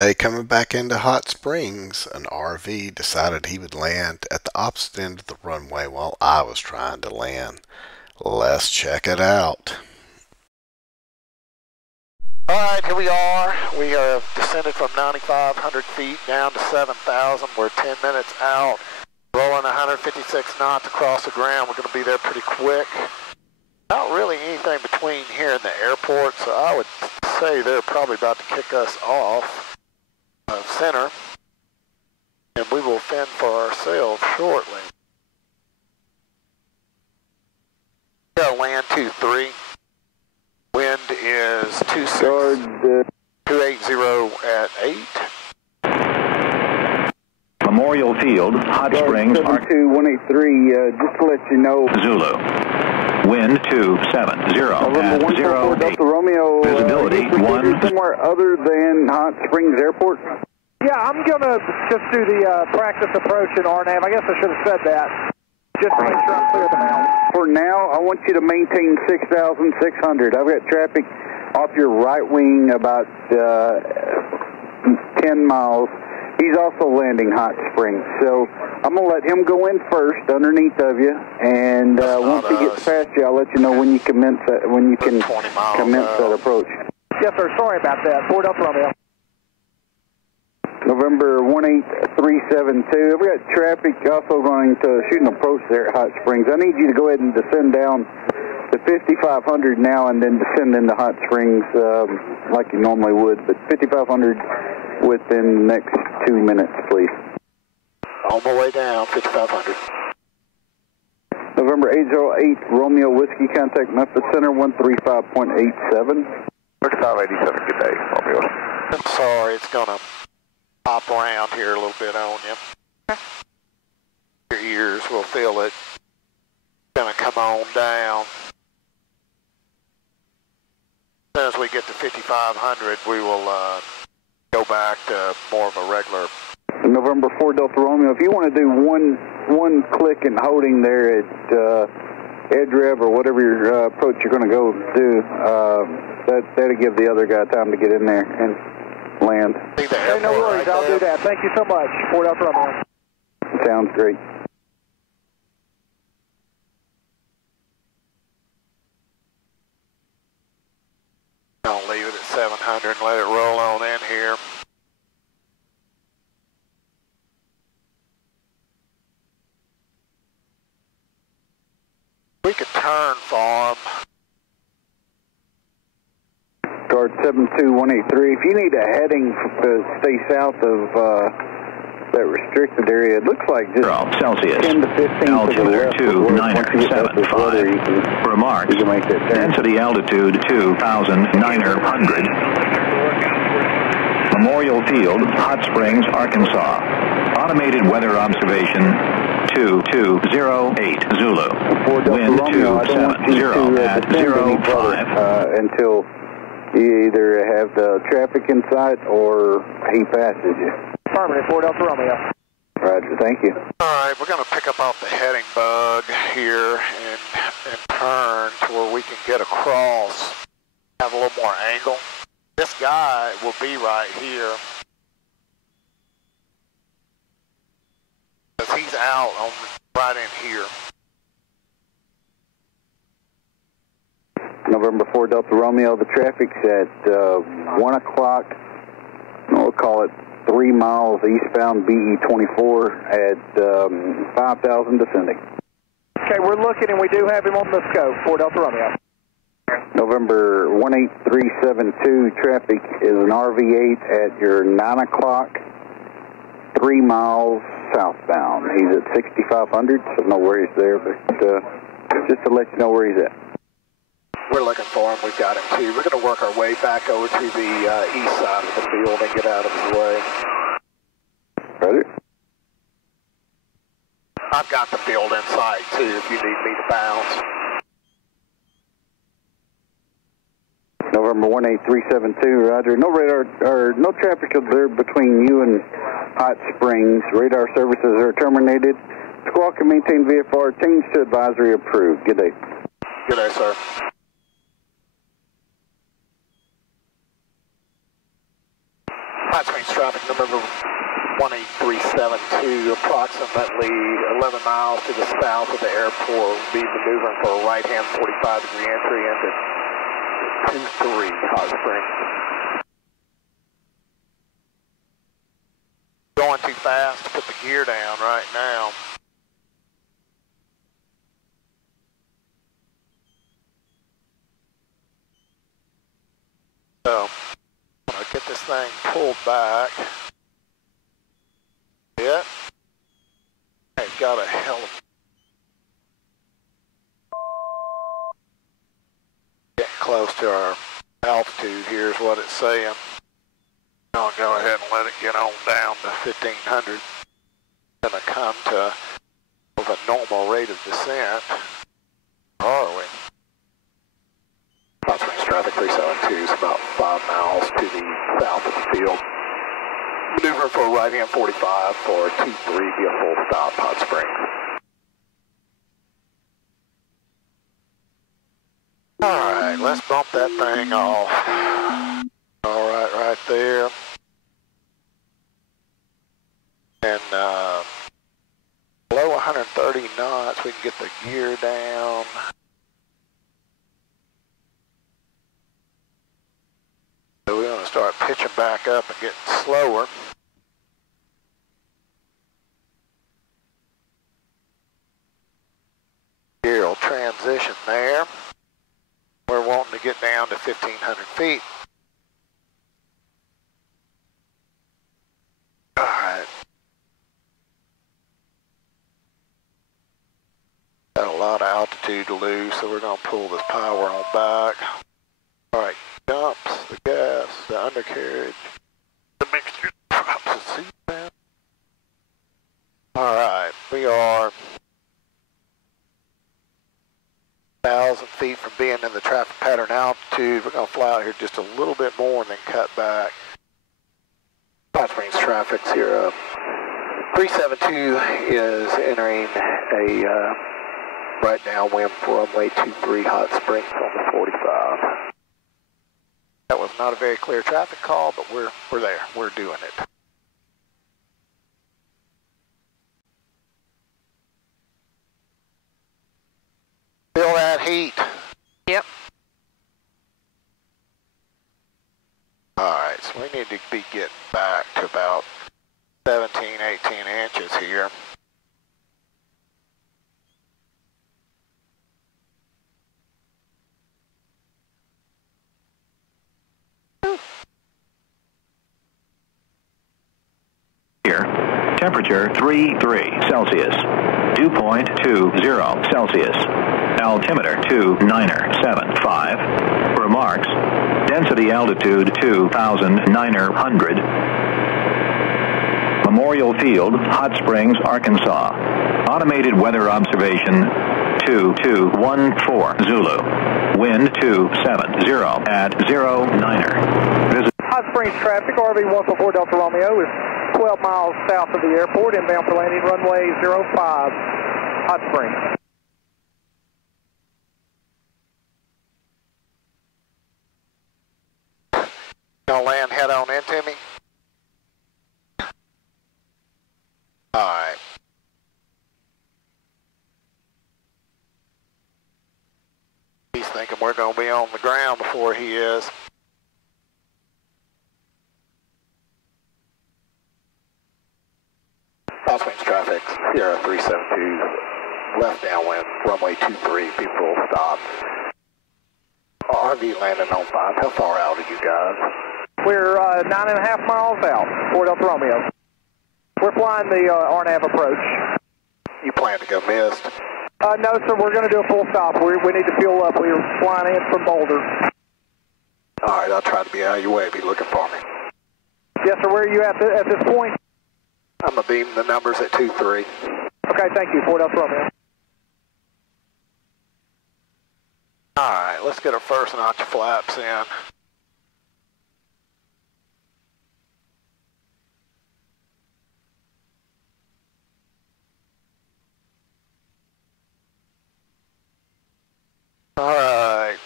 Hey, coming back into Hot Springs, an RV decided he would land at the opposite end of the runway while I was trying to land. Let's check it out. Alright, here we are. We have descended from 9,500 feet down to 7,000. We're 10 minutes out, rolling 156 knots across the ground. We're going to be there pretty quick. Not really anything between here and the airport, so I would say they're probably about to kick us off center, and we will fend for ourselves shortly. We got land 23. Wind is 280 at 8. Memorial Field, Hot Springs, 72183, just to let you know. Zulu. Wind 270 at 08. Romeo, Visibility 1. Somewhere other than Hot Springs Airport? Yeah, I'm going to just do the practice approach in RNAV. I guess I should have said that, just to make sure I'm clear of the mountain. For now, I want you to maintain 6,600. I've got traffic off your right wing about 10 miles. He's also landing Hot Springs, so I'm going to let him go in first underneath of you, and once he gets past you, I'll let you know when you commence that, commence that approach. Yes, sir. Sorry about that. 4 Delta Romeo. November 18372. I've got traffic also going to shoot an approach there at Hot Springs. I need you to go ahead and descend down to 5,500 now and then descend into Hot Springs like you normally would, but 5,500 within the next 2 minutes, please. On my way down, 5,500. November 808, Romeo Whiskey, contact Memphis Center, 135.87. 3587, good day, Romeo. I'm sorry, it's going to pop around here a little bit on you. Your ears will feel it. It's going to come on down. As soon as we get to 5,500, we will go back to more of a regular. November 4 Delta Romeo, if you want to do one click and holding there at edge rev or whatever your approach you're going to go do, that'll give the other guy time to get in there and land. Hey, no worries, I'll do that. Thank you so much. 4 Delta Romeo. Sounds great. I'll leave it at 700 and let it roll on in here. We could turn for them. Guard 72183. If you need a heading to stay south of that restricted area, it looks like just Celsius. 10 to 15 Altimeter 2975. Remarks. You can make that turn. Density altitude 2,900. Memorial Field, Hot Springs, Arkansas. Automated weather observation 2208 Zulu. Wind 270 at 05. Until you either have the traffic in sight or he passes you. Affirmative, 4 Delta Romeo. Roger, thank you. Alright, we're going to pick up off the heading bug here and turn to where we can get across, have a little more angle. This guy will be right here. Because he's out on right in here. November 4 Delta Romeo, the traffic's at 1 o'clock, we'll call it 3 miles eastbound BE24 at 5,000 descending. Okay, we're looking and we do have him on the scope. 4 Delta Romeo. November 18372, traffic is an RV8 at your 9 o'clock, 3 miles southbound. He's at 6,500, so no worries there, but just to let you know where he's at. We're looking for him. We've got him too. We're going to work our way back over to the east side of the field and get out of his way. Ready? I've got the field in sight too if you need me to bounce. November 18372, Roger. No radar or no traffic observed between you and Hot Springs. Radar services are terminated. Squawk and maintain VFR. Change to advisory approved. Good day. Good day, sir. Hot Springs traffic number 18372, approximately 11 miles to the south of the airport. We'll be maneuvering for a right-hand 45-degree entry into 23 Hot Springs. Going too fast to put the gear down right now. So, I'm going to get this thing pulled back. Yeah. I've got a hell of getting close to our altitude. Here's what it's saying. I'll go ahead and let it get on down to 1500. It's going to come to a normal rate of descent. Where are we? Hot Springs traffic 372 is about 5 miles to the south of the field. Maneuver for a right-hand 45 for 23, be a full stop, Hot Springs. Alright, let's bump that thing off. Alright, right there. And below 130 knots, we can get the gear down. So we're going to start pitching back up and getting slower. Gear will transition there. We're wanting to get down to 1,500 feet. All right. Got a lot of altitude to lose, so we're going to pull this power on back. All right, dumps, the gas, the undercarriage, the mixture drops the seat down. All right, we are 1,000 feet from being in the traffic pattern altitude. We're going to fly out here just a little bit more and then cut back. Hot Springs traffic, Sierra 372 is entering a right downwind for runway 23 Hot Springs on the 45. That was not a very clear traffic call, but we're there. We're doing it. Feel that heat? Yep. Alright, so we need to be getting back to about 17, 18 inches here. Here, temperature 33 Celsius, dew point 20 Celsius, altimeter 2975, remarks, density altitude 2,900, Memorial Field, Hot Springs, Arkansas, automated weather observation 2214 Zulu, wind 270 at 09er. Visit Hot Springs traffic, RV 144 Delta Romeo is 12 miles south of the airport, inbound for landing runway 05, Hot Springs. Gonna land head on into me? Alright. He's thinking we're gonna be on the ground before he is. Hot Springs traffic, Sierra 372, left downwind, runway 23, be full stop. RV landing on 5. How far out are you guys? We're 9.5 miles out, Fort Delta Romeo. We're flying the RNAV approach. You plan to go missed? No, sir, we're going to do a full stop. We need to fuel up. We're flying in from Boulder. Alright, I'll try to be out of your way. Be looking for me. Yes, sir, where are you at this point? I'm going to beam the numbers at 2-3. Okay, thank you, Fort Delta Romeo. Alright, let's get our first notch of flaps in. Alright.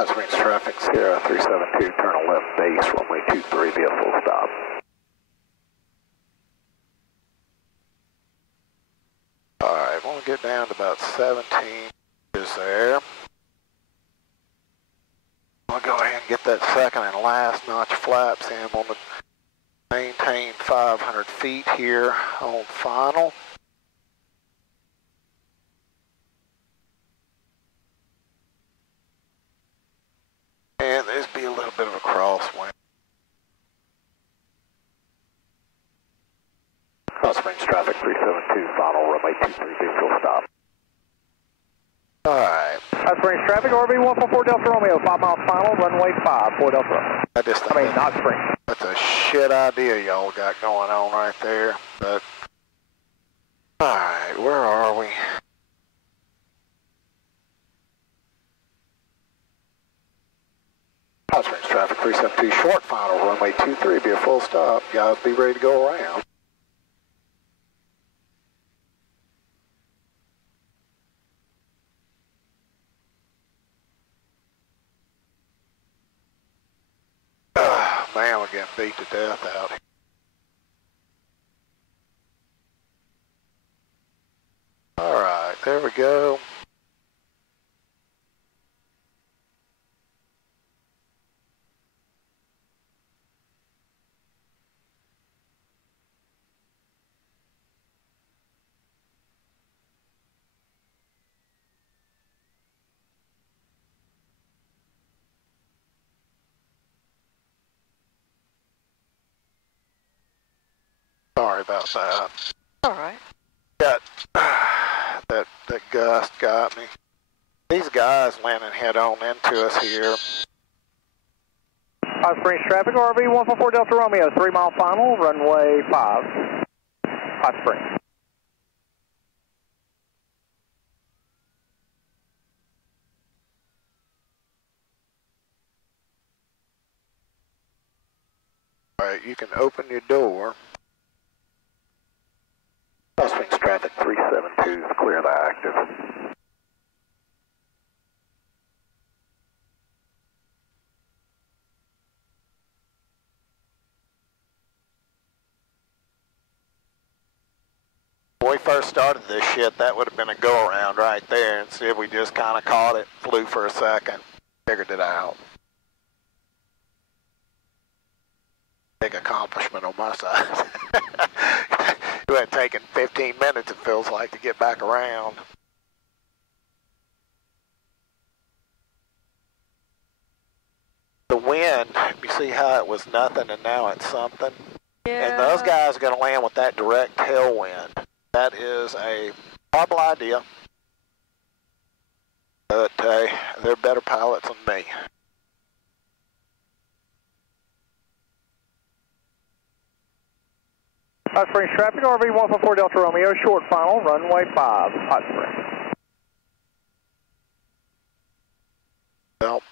Hot Springs traffic, Sierra 372, turn left base, runway 23, be a full stop. Alright, we'll get down to about 17 inches there. I'll go ahead and get that second and last notch flaps in. I'm going to maintain 500 feet here on final. And there's be a little bit of a crosswind. Hot Springs traffic 372, final runway 23, be full stop. Alright. Hot Springs traffic, RV 144 Delta Romeo, 5 miles final, runway 5, 4 Delta Romeo. Hot Springs. That's a shit idea y'all got going on right there, but alright, where are we? Hot Springs traffic 372, short final, runway 23, be a full stop. Guys, be ready to go around. Man, we're getting beat to death out here. Alright, there we go. Sorry about that. Alright. That gust got me. These guys landing head on into us here. Hot Springs traffic, RV 144 Delta Romeo, 3 mile final, runway 5, Hot Springs. Alright, you can open your door. Hot Springs traffic 372, clear the active. When we first started this shit, that would have been a go-around right there. Instead, we just kind of caught it, flew for a second, figured it out. Big accomplishment on my side. It would have taken 15 minutes, it feels like, to get back around. The wind, you see how it was nothing and now it's something? Yeah. And those guys are going to land with that direct tailwind. That is a horrible idea. But they're better pilots than me. Hot Springs traffic, RV 144 Delta Romeo, short final, runway 5, Hot Springs. Well,